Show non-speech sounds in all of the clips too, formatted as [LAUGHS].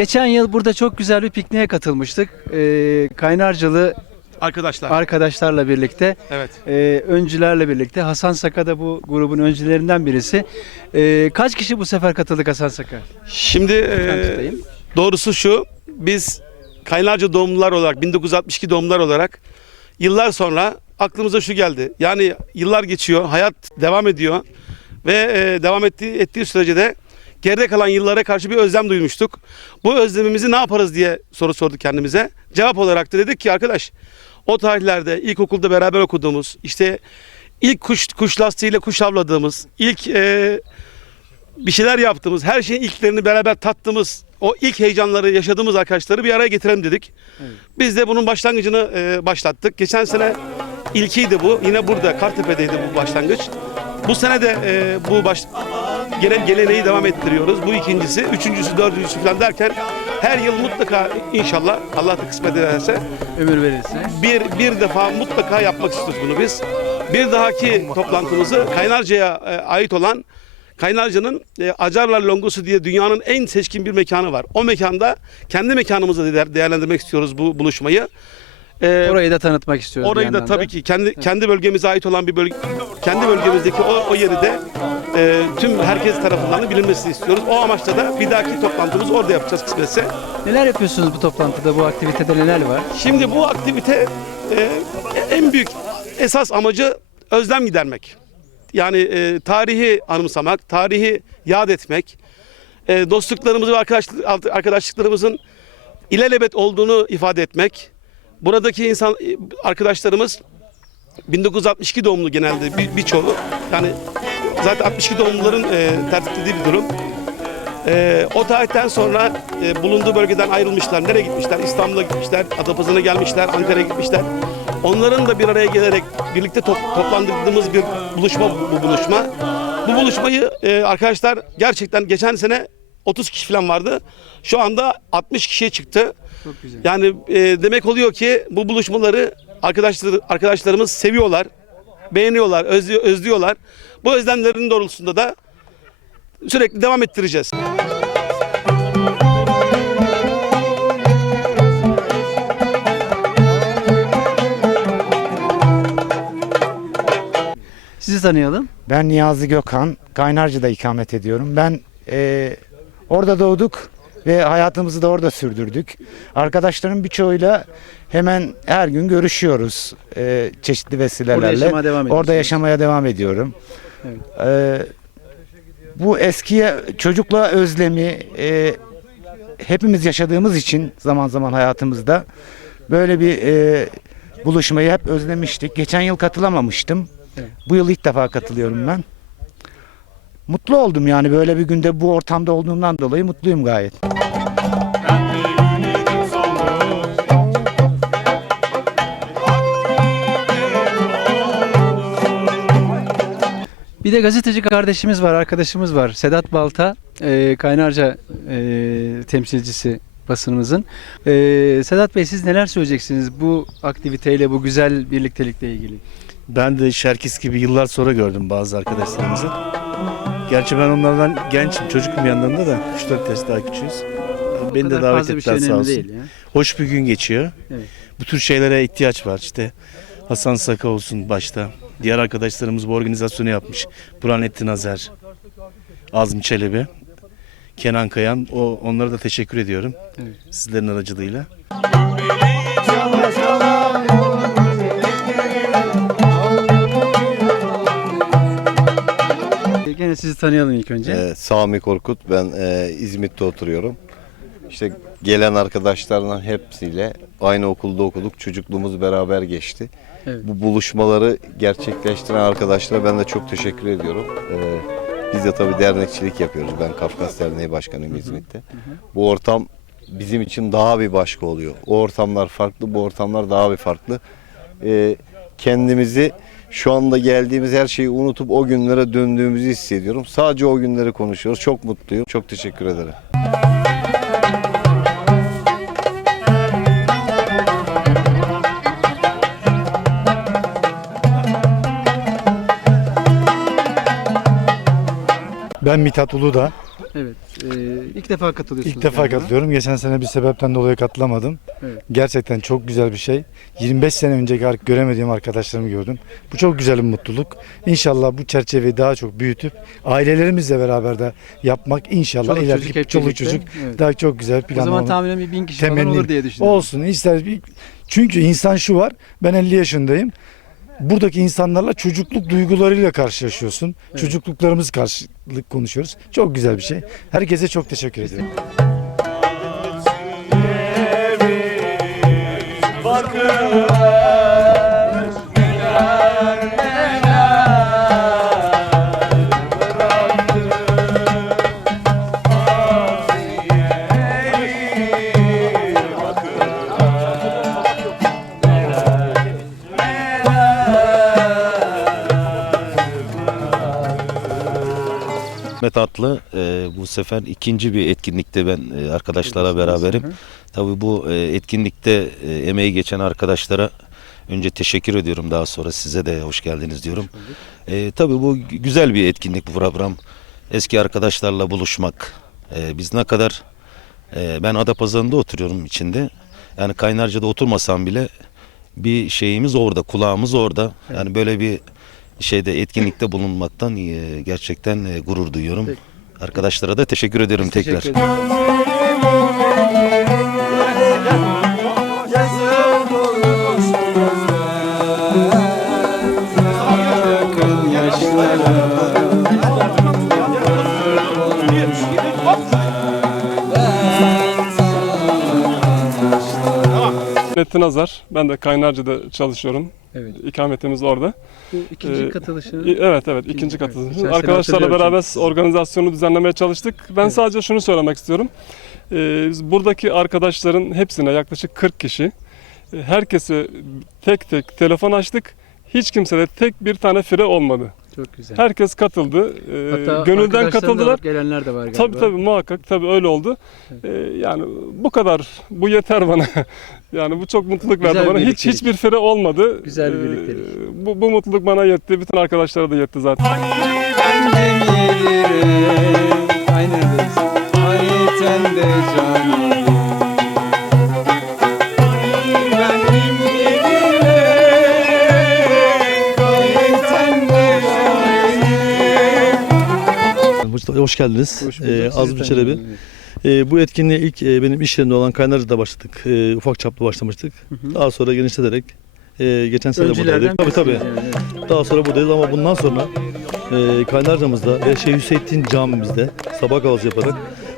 geçen yıl burada çok güzel bir pikniğe katılmıştık. Ee, Kaynarcalı Arkadaşlar. arkadaşlarla birlikte, evet. e, öncülerle birlikte. Hasan Saka da bu grubun öncülerinden birisi. Ee, kaç kişi bu sefer katıldık Hasan Saka? Şimdi Ben e, tutayım. doğrusu şu. Biz Kaynarca doğumlular olarak 1962 doğumlular olarak yıllar sonra aklımıza şu geldi. Yani yıllar geçiyor, hayat devam ediyor ve e, devam ettiği ettiği sürece de geride kalan yıllara karşı bir özlem duymuştuk. Bu özlemimizi ne yaparız diye soru sorduk kendimize. Cevap olarak da dedik ki arkadaş o tarihlerde ilkokulda beraber okuduğumuz işte ilk kuş kuş lastiğiyle kuş avladığımız ilk e, bir şeyler yaptığımız, her şeyin ilklerini beraber tattığımız, o ilk heyecanları yaşadığımız arkadaşları bir araya getirelim dedik. Biz de bunun başlangıcını e, başlattık. Geçen sene ilkiydi bu. Yine burada Kartepe'deydi bu başlangıç. Bu sene de e, bu baş gelen geleneği devam ettiriyoruz. Bu ikincisi, üçüncüsü, dördüncüsü falan derken her yıl mutlaka inşallah Allah da kısmet ederse Ömür verirse. bir bir defa mutlaka yapmak istiyoruz bunu biz. Bir dahaki toplantımızı Kaynarca'ya e, ait olan Kaynarca'nın e, Acarlar Longosu diye dünyanın en seçkin bir mekanı var. O mekanda kendi mekanımızda değer- değerlendirmek istiyoruz bu buluşmayı. E, Orayı da tanıtmak istiyoruz. orayı da tabii ki kendi kendi bölgemize ait olan bir bölge, kendi bölgemizdeki o, o yeri de e, tüm herkes tarafından da bilinmesini istiyoruz. O amaçla da bir dahaki toplantımızı orada yapacağız kısmetse. Neler yapıyorsunuz bu toplantıda, bu aktivitede neler var? Şimdi bu aktivite e, en büyük esas amacı özlem gidermek. Yani e, tarihi anımsamak, tarihi yad etmek, e, dostluklarımızı ve arkadaşlık, arkadaşlıklarımızın ilelebet olduğunu ifade etmek. Buradaki insan e, arkadaşlarımız 1962 doğumlu genelde bir, birçoğu. Yani zaten 62 doğumluların e, tertip ettiği bir durum. Ee, o tarihten sonra e, bulunduğu bölgeden ayrılmışlar. Nereye gitmişler? İstanbul'a gitmişler, Adapazarı'na gelmişler, Ankara'ya gitmişler. Onların da bir araya gelerek birlikte top, toplandırdığımız bir buluşma bu, bu buluşma. Bu buluşmayı e, arkadaşlar gerçekten geçen sene 30 kişi falan vardı. Şu anda 60 kişiye çıktı. Çok güzel. Yani e, demek oluyor ki bu buluşmaları arkadaşlar arkadaşlarımız seviyorlar, beğeniyorlar, özlü- özlüyorlar. Bu özlemlerin doğrultusunda da sürekli devam ettireceğiz. Sizi tanıyalım. Ben Niyazi Gökhan, Kaynarca'da ikamet ediyorum. Ben e, orada doğduk ve hayatımızı da orada sürdürdük. Arkadaşlarım birçoğuyla hemen her gün görüşüyoruz e, çeşitli vesilelerle. Orada yaşamaya devam. Orada yaşamaya devam ediyorum. E, bu eskiye çocukla özlemi e, hepimiz yaşadığımız için zaman zaman hayatımızda böyle bir e, buluşmayı hep özlemiştik. Geçen yıl katılamamıştım. Bu yıl ilk defa katılıyorum ben. Mutlu oldum yani böyle bir günde bu ortamda olduğumdan dolayı mutluyum gayet. Bir de gazeteci kardeşimiz var, arkadaşımız var. Sedat Balta, e, Kaynarca e, temsilcisi basınımızın. E, Sedat Bey siz neler söyleyeceksiniz bu aktiviteyle, bu güzel birliktelikle ilgili? Ben de Şerkis gibi yıllar sonra gördüm bazı arkadaşlarımızı. Gerçi ben onlardan gençim, çocukum yanlarında da 3-4 yaş daha küçüğüz. Beni de kadar davet fazla bir ettiler şey sağ önemli olsun. değil ya. Hoş bir gün geçiyor. Evet. Bu tür şeylere ihtiyaç var. İşte Hasan Saka olsun başta. Diğer arkadaşlarımız bu organizasyonu yapmış. Burhanettin Azer, Azmi Çelebi, Kenan Kayan. O, onlara da teşekkür ediyorum. Evet. Sizlerin aracılığıyla. E, Gene sizi tanıyalım ilk önce. Ee, Sami Korkut, ben e, İzmit'te oturuyorum. İşte gelen arkadaşlarla hepsiyle aynı okulda okuduk. Çocukluğumuz beraber geçti. Evet. Bu buluşmaları gerçekleştiren arkadaşlara ben de çok teşekkür ediyorum. Ee, biz de tabii dernekçilik yapıyoruz. Ben Kafkas Derneği Başkanıyım İzmit'te. Bu ortam bizim için daha bir başka oluyor. O ortamlar farklı, bu ortamlar daha bir farklı. Ee, kendimizi şu anda geldiğimiz her şeyi unutup o günlere döndüğümüzü hissediyorum. Sadece o günleri konuşuyoruz. Çok mutluyum. Çok teşekkür ederim. Ben Mithat Uludağ. Evet. İlk defa katılıyorsunuz. İlk defa galiba. katılıyorum. Geçen sene bir sebepten dolayı katılamadım. Evet. Gerçekten çok güzel bir şey. 25 sene önceki ar- göremediğim arkadaşlarımı gördüm. Bu çok güzel bir mutluluk. İnşallah bu çerçeveyi daha çok büyütüp ailelerimizle beraber de yapmak inşallah Çoluk ileriki çocuk hep çoluk birlikte. çocuk Evet. daha çok güzel O zaman planlamalı. tahminen bir bin kişi falan olur diye düşünüyorum. Olsun ister bir- çünkü insan şu var ben 50 yaşındayım. Buradaki insanlarla çocukluk duygularıyla karşılaşıyorsun. Çocukluklarımız karşılık konuşuyoruz. Çok güzel bir şey. Herkese çok teşekkür ediyorum. Ahmet Atlı e, bu sefer ikinci bir etkinlikte ben e, arkadaşlara beraberim. Tabii bu e, etkinlikte e, emeği geçen arkadaşlara önce teşekkür ediyorum. Daha sonra size de hoş geldiniz diyorum. E, tabii bu gü- güzel bir etkinlik bu program. Eski arkadaşlarla buluşmak. E, biz ne kadar e, ben Adapazarı'nda oturuyorum içinde. Yani Kaynarca'da oturmasam bile bir şeyimiz orada, kulağımız orada. Yani böyle bir şeyde etkinlikte bulunmaktan e, gerçekten e, gurur duyuyorum. Peki. Arkadaşlara da teşekkür ederim tekrar. Teşekkür ederim. Metin Azar. Ben de Kaynarca'da çalışıyorum. Evet. İkametimiz orada. Bu ikinci Ee, katılışı. Evet evet İkinci, ikinci evet. Geçen sene Arkadaşlarla beraber organizasyonu düzenlemeye çalıştık. Ben Evet. sadece şunu söylemek istiyorum. Ee, biz buradaki arkadaşların hepsine yaklaşık 40 kişi e, herkese tek tek telefon açtık. Hiç kimsede tek bir tane fire olmadı. Çok güzel. Herkes katıldı. Ee, Hatta gönülden katıldılar. Gelenler de var galiba. Tabii tabii muhakkak tabii öyle oldu. Ee, yani bu kadar bu yeter bana. [LAUGHS] yani bu çok mutluluk Güzel verdi bana. Hiç hiçbir fire olmadı. Güzel bir Ee, birliktelik. bu, bu mutluluk bana yetti. Bütün arkadaşlara da yetti zaten. Aynı yerdeyiz. Ay tende canım. Hoş geldiniz. Hoş. Ee, Azmi Çelebi. Ee, bu etkinliğe ilk e, benim iş yerimde olan Kaynarca'da başladık. Ee, ufak çaplı başlamıştık. hı. Daha sonra genişleterek e, geçen sene buradaydık. Tabii tabii. yani. Daha sonra buradayız ama bundan sonra e, Kaynarca'mızda ve Şeyh Hüseyittin camimizde sabah kahvaltı yaparak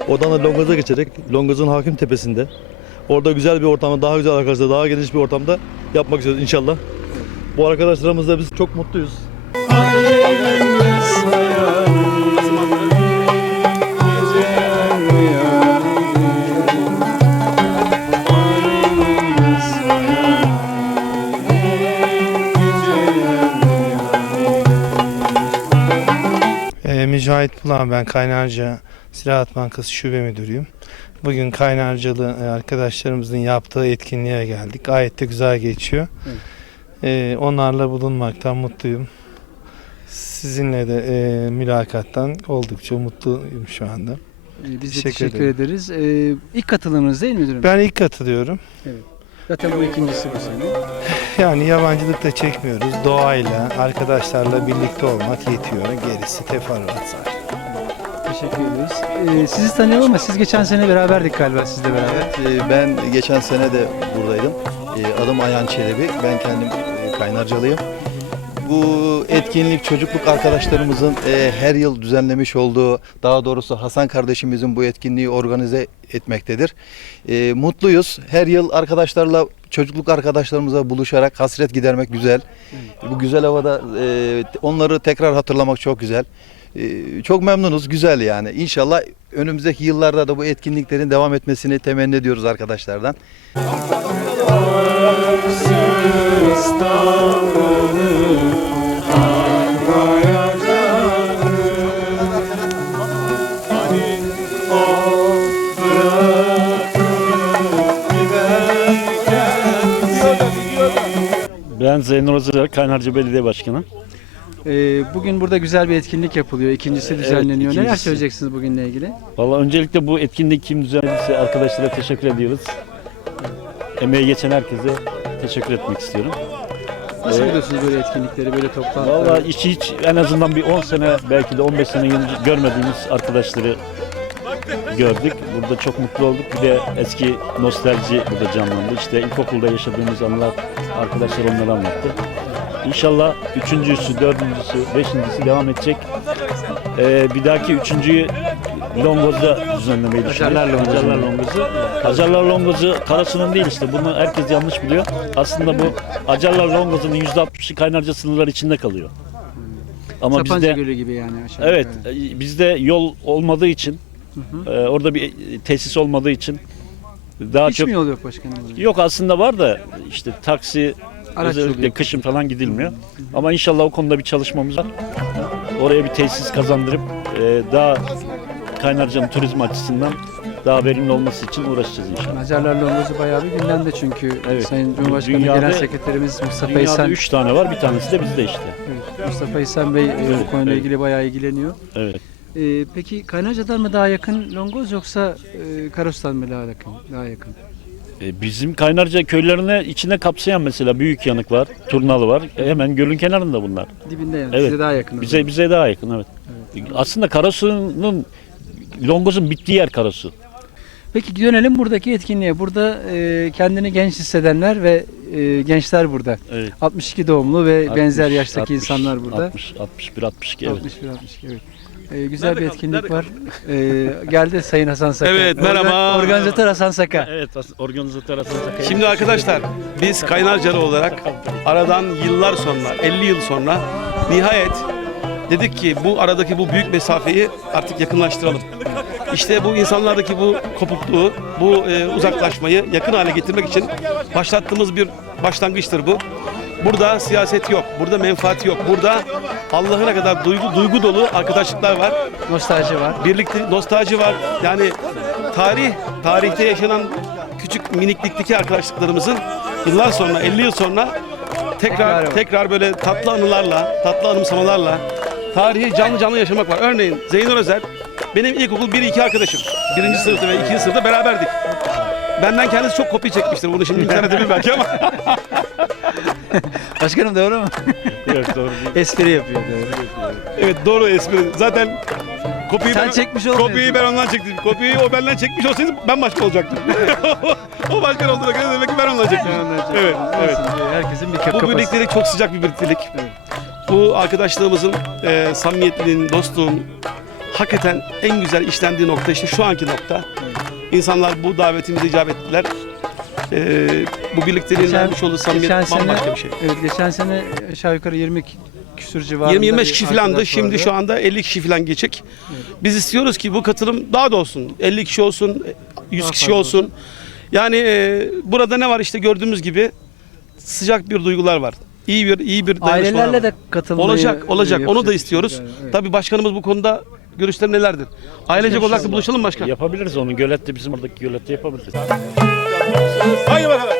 oradan da Longoz'a geçerek Longoz'un hakim tepesinde orada güzel bir ortamda, daha güzel arkadaşlar, daha geniş bir ortamda yapmak istiyoruz inşallah. Bu arkadaşlarımızla biz çok mutluyuz. Mücahit Bulan ben Kaynarca Ziraat Bankası Şube Müdürüyüm. Bugün Kaynarcalı e, arkadaşlarımızın yaptığı etkinliğe geldik. Gayet de güzel geçiyor. Evet. Ee, onlarla bulunmaktan mutluyum. Sizinle de e, mülakattan oldukça mutluyum şu anda. Ee, Biz de Teşekkür teşekkür ederiz. Ee, ilk katılımınız değil mi müdürüm? Ben ilk katılıyorum. Zaten bu ikincisi bu sene. [LAUGHS] Yani yabancılık da çekmiyoruz. Doğayla, arkadaşlarla birlikte olmak yetiyor. Gerisi teferruat zaten. Teşekkür ediyoruz. Ee, sizi tanıyalım ama siz geçen sene beraberdik galiba sizle beraber. Evet, e, ben geçen sene de buradaydım. E, Adım Ayhan Çelebi. Ben kendim e, Kaynarcalıyım. Bu etkinlik çocukluk arkadaşlarımızın e, her yıl düzenlemiş olduğu, daha doğrusu Hasan kardeşimizin bu etkinliği organize etmektedir. E, Mutluyuz. Her yıl arkadaşlarla, çocukluk arkadaşlarımıza buluşarak hasret gidermek güzel. Bu güzel havada e, onları tekrar hatırlamak çok güzel. E, Çok memnunuz, güzel yani. İnşallah önümüzdeki yıllarda da bu etkinliklerin devam etmesini temenni ediyoruz arkadaşlardan. Ben Zeynur Özer, Kaynarca Belediye Başkanı. Ee, bugün burada güzel bir etkinlik yapılıyor. İkincisi düzenleniyor. Neler ikincisi. söyleyeceksiniz bugünle ilgili? Valla öncelikle bu etkinlik kim düzenlediyse arkadaşlara teşekkür ediyoruz. Emeği geçen herkese teşekkür etmek istiyorum. Nasıl Ee, buluyorsunuz böyle etkinlikleri, böyle toplantıları? Valla hiç hiç en azından bir 10 sene belki de 15 sene önce görmediğimiz arkadaşları gördük. Burada çok mutlu olduk. Bir de eski nostalji burada canlandı. İşte ilkokulda yaşadığımız anılar arkadaşlar onları anlattı. İnşallah üçüncüsü, dördüncüsü, beşincisi devam edecek. Ee, bir dahaki üçüncüyü Longoz'da düzenlemeyi düşünüyoruz. Acarlar Longozu. Acarlar Longozu. Longozu Karasu'nun değil işte. Bunu herkes yanlış biliyor. Aslında bu Acarlar Longozu'nun %60'ı kaynarca sınırlar içinde kalıyor. Ama Sapanca bizde Gölü gibi yani aşağı Evet, yukarı. e, bizde yol olmadığı için, hı. e, orada bir e, tesis olmadığı için daha Hiç çok mi yol yok başkanım? yok aslında var da işte taksi Araç özellikle yolu. kışın falan gidilmiyor. Ama inşallah o konuda bir çalışmamız var. Oraya bir tesis kazandırıp e, daha Kaynarca'nın turizm açısından daha verimli olması için uğraşacağız inşallah. Acarlar Longozu bayağı bir gündemde çünkü Evet. Sayın Cumhurbaşkanı Dünyada- Genel Sekreterimiz Mustafa Dünyada İhsan, 3 tane var, bir tanesi de bizde işte. Evet, Mustafa İhsan Bey e, Evet, bu konuyla evet. ilgili bayağı ilgileniyor. Evet. E, peki Kaynarca'dan mı daha yakın Longoz yoksa e, Karos'tan mı daha yakın? Daha yakın. E, Bizim Kaynarca köylerine içine kapsayan mesela Büyük Yanık var, Turnalı var. E, Hemen gölün kenarında bunlar. Dibinde yani. Evet. Size daha yakın. Bize zaman. bize daha yakın evet. Aslında Karasu'nun Longoz'un bittiği yer Karasu. Peki dönelim buradaki etkinliğe. Burada e, kendini genç hissedenler ve e, gençler burada. Evet. 62 doğumlu ve 60, benzer yaştaki 60, insanlar burada. 60, 61, 62 evet. 61 62 evet. E, güzel bir etkinlik var. E, geldi Sayın Hasan Saka. Evet, merhaba. Organ- Organizatör Hasan Saka. Evet, organizatör Hasan Sakay. Şimdi arkadaşlar biz Kaynarcalı olarak aradan yıllar sonra 50 yıl sonra nihayet dedik ki bu aradaki bu büyük mesafeyi artık yakınlaştıralım. İşte bu insanlardaki bu kopukluğu, bu e, uzaklaşmayı yakın hale getirmek için başlattığımız bir başlangıçtır bu. Burada siyaset yok, burada menfaat yok. Burada Allah'ına kadar duygu, duygu dolu arkadaşlıklar var. Nostalji var. Birlikte nostalji var. Yani tarih, tarihte yaşanan küçük miniklikteki arkadaşlıklarımızın yıllar sonra, 50 yıl sonra Tekrar tekrar böyle tatlı anılarla, tatlı anımsamalarla tarihi canlı canlı yaşamak var. Örneğin Zeynur Özer benim ilkokul 1-2 arkadaşım. Birinci sınıfta ve ikinci sınıfta beraberdik. Benden kendisi çok kopya çekmiştir. Bunu şimdi internette bil belki ama. [LAUGHS] [LAUGHS] Başkanım doğru mu? Yok doğru değil. Espri yapıyor. Doğru. evet doğru espri. Zaten kopyayı Sen ben, çekmiş olmuyorsun. kopyayı ben ondan çektim. Kopyayı o benden çekmiş olsaydı ben başka olacaktım. [LAUGHS] o başkan olduğuna göre demek ki ben ondan çekmişim. Evet, evet. Herkesin bir Bu kafası. birliktelik çok sıcak bir birliktelik. Bu arkadaşlığımızın, e, samimiyetliğin, dostluğun hakikaten en güzel işlendiği nokta işte şu anki nokta. İnsanlar bu davetimize icap ettiler. E, bu birlikteliğin vermiş olduğu samimiyet geçen sene- bambaşka bir şey. Evet geçen sene aşağı yukarı 20 küsür civarında 20-25 bir kişi filandı. Şimdi vardı. şu anda 50 kişi filan geçecek. Biz istiyoruz ki bu katılım daha da olsun. 50 kişi olsun, 100 Daha kişi fazla olsun. Yani e, burada ne var işte gördüğümüz gibi sıcak bir duygular var. İyi bir iyi bir dayanışmalar Ailelerle var. de katılmayı Olacak, olacak. Onu da istiyoruz. şey. Evet. Tabii başkanımız bu konuda görüşleri nelerdir? Ailecek olarak da buluşalım başkan. Yapabiliriz onu. Gölette bizim oradaki gölette yapabiliriz. Haydi bakalım.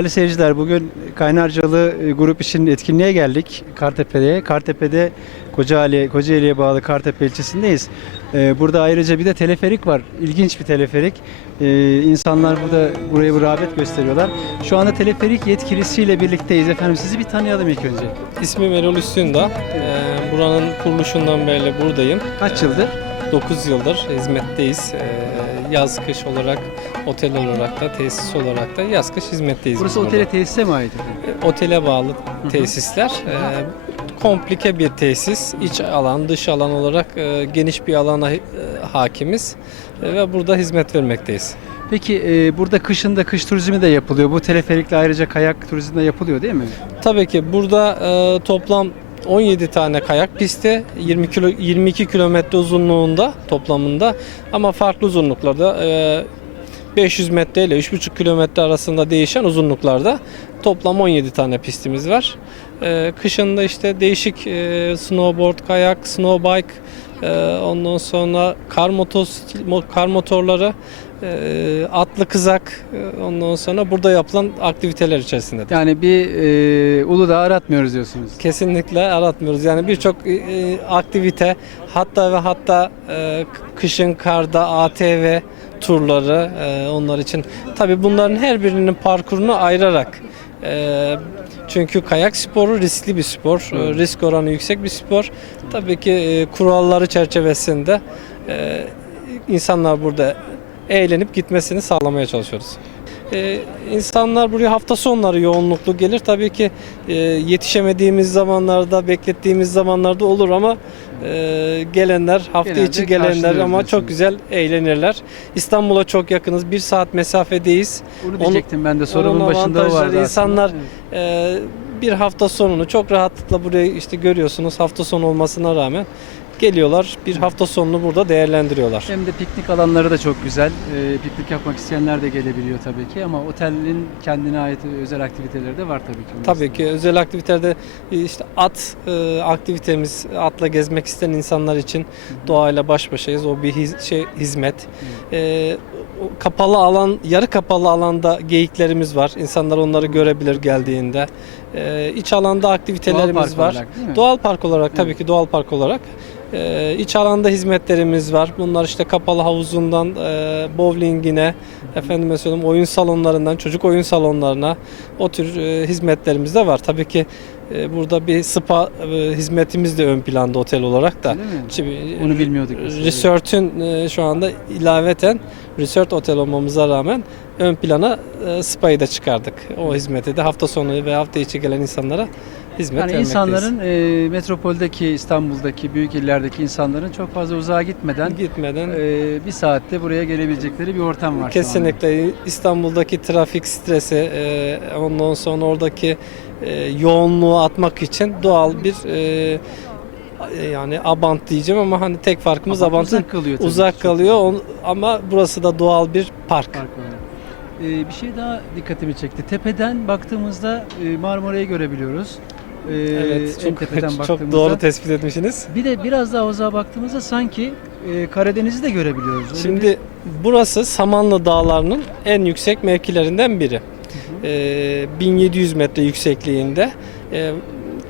Değerli seyirciler bugün Kaynarcalı e, grup için etkinliğe geldik Kartepe'ye. Kartepe'de Kocaeli, Kocaeli'ye bağlı Kartepe ilçesindeyiz. E, Burada ayrıca bir de teleferik var. İlginç bir teleferik. E, İnsanlar burada buraya bir rağbet gösteriyorlar. Şu anda teleferik yetkilisiyle birlikteyiz. Efendim sizi bir tanıyalım ilk önce. İsmim Erol Üstündağ. Ee, buranın kuruluşundan beri buradayım. Kaç yıldır? 9 yıldır hizmetteyiz. Ee, yaz kış olarak, otel olarak da, tesis olarak da yaz kış hizmetteyiz. Burası biz otele burada. tesise mi ait? Ee, Otele bağlı tesisler. Ee, komplike bir tesis. İç alan, dış alan olarak e, geniş bir alana e, hakimiz E, ve burada hizmet vermekteyiz. Peki e, burada kışın da kış turizmi de yapılıyor. Bu teleferikle ayrıca kayak turizmi de yapılıyor değil mi? Tabii ki burada e, toplam 17 tane kayak pisti, 20 kilo, 22 kilometre uzunluğunda toplamında ama farklı uzunluklarda e, 500 metre ile 3,5 kilometre arasında değişen uzunluklarda toplam 17 tane pistimiz var. E, kışında işte değişik e, snowboard, kayak, snowbike, e, ondan sonra kar, motos, mo- kar motorları, e, atlı kızak, e, ondan sonra burada yapılan aktiviteler içerisindedir. Yani bir e, Uludağ aratmıyoruz diyorsunuz. Kesinlikle aratmıyoruz. Yani birçok e, e, aktivite hatta ve hatta e, kışın karda ATV turları e, onlar için. Tabii bunların her birinin parkurunu ayırarak e, çünkü kayak sporu riskli bir spor. E, risk oranı yüksek bir spor. Tabii ki e, kuralları çerçevesinde e, insanlar burada eğlenip gitmesini sağlamaya çalışıyoruz. Ee, insanlar buraya hafta sonları yoğunluklu gelir. Tabii ki e, yetişemediğimiz zamanlarda, beklettiğimiz zamanlarda olur ama e, gelenler, hafta Genelde içi gelenler ama diyorsunuz. çok güzel eğlenirler. İstanbul'a çok yakınız. Bir saat mesafedeyiz. Onu diyecektim ben de sorumun başında o vardı insanlar-. Ee, bir hafta sonunu çok rahatlıkla buraya işte görüyorsunuz. Hafta sonu olmasına rağmen geliyorlar. Bir hafta sonunu burada değerlendiriyorlar. Hem de piknik alanları da çok güzel. Ee, piknik yapmak isteyenler de gelebiliyor tabii ki ama otelin kendine ait özel aktiviteleri de var tabii ki. Tabii ki özel aktivitelerde e, işte at e, aktivitemiz, atla gezmek isteyen insanlar için doğayla baş başayız. O bir hiz- şey hizmet. E, o kapalı alan, yarı kapalı alanda geyiklerimiz var. İnsanlar onları görebilir geldiğinde. E, iç alanda aktivitelerimiz Doğal var. olarak? Doğal park olarak tabii Evet. ki doğal park olarak. Ee, iç alanda hizmetlerimiz var. Bunlar işte kapalı havuzundan e, bowlingine, efendime söyleyeyim oyun salonlarından çocuk oyun salonlarına o tür e, hizmetlerimiz de var. Tabii ki e, burada bir spa e, hizmetimiz de ön planda otel olarak da. Şimdi, Onu bilmiyorduk mesela. Resort'ün e, şu anda ilaveten resort otel olmamıza rağmen ön plana e, spa'yı da çıkardık. O hizmeti de hafta sonu ve hafta içi gelen insanlara hizmet Yani insanların e, metropoldeki, İstanbul'daki, büyük illerdeki insanların çok fazla uzağa gitmeden gitmeden e, bir saatte buraya gelebilecekleri bir ortam var. Kesinlikle İstanbul'daki trafik stresi e, ondan sonra oradaki e, yoğunluğu atmak için doğal bir e, yani Abant diyeceğim ama hani tek farkımız Abant Abant'ın uzak kalıyor uzak kalıyor On- ama burası da doğal bir park. fark var. E, bir şey daha dikkatimi çekti. Tepeden baktığımızda e, Marmara'yı görebiliyoruz. E, Evet, en çok, [LAUGHS] çok doğru tespit etmişsiniz. Bir de biraz daha uzağa baktığımızda sanki e, Karadeniz'i de görebiliyoruz. Öyle Şimdi burası Samanlı Dağları'nın en yüksek mevkilerinden biri. Ee, 1700 metre yüksekliğinde. Ee,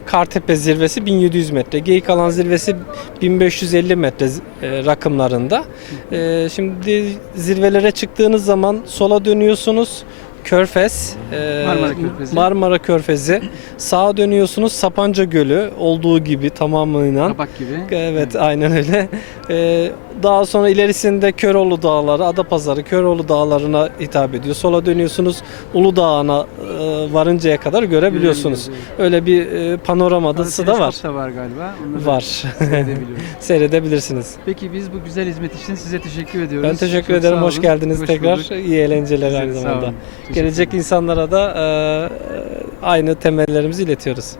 Kartepe zirvesi 1700 metre. Geyikalan zirvesi 1550 metre e, rakımlarında. Ee, şimdi zirvelere çıktığınız zaman sola dönüyorsunuz. Körfez, e, Marmara Körfezi. Marmara Körfezi. Sağa dönüyorsunuz Sapanca Gölü olduğu gibi tamamıyla. Kabak gibi. Evet aynen öyle. Ee, daha sonra ilerisinde Köroğlu Dağları, Adapazarı, Köroğlu Dağları'na hitap ediyor. Sola dönüyorsunuz Uludağ'ına e, varıncaya kadar görebiliyorsunuz. Öyle bir e, panoraması evet. da var. Da var galiba. Onları Var. seyredebiliyoruz. [LAUGHS] Seyredebilirsiniz. Peki biz bu güzel hizmet için size teşekkür ediyoruz. Ben teşekkür Çok ederim. sağ Hoş olun. geldiniz Hoş tekrar. bulduk. İyi eğlenceler aynı Sağ zamanda. olun. Teşekkür Gelecek insanlara da e, aynı temellerimizi iletiyoruz.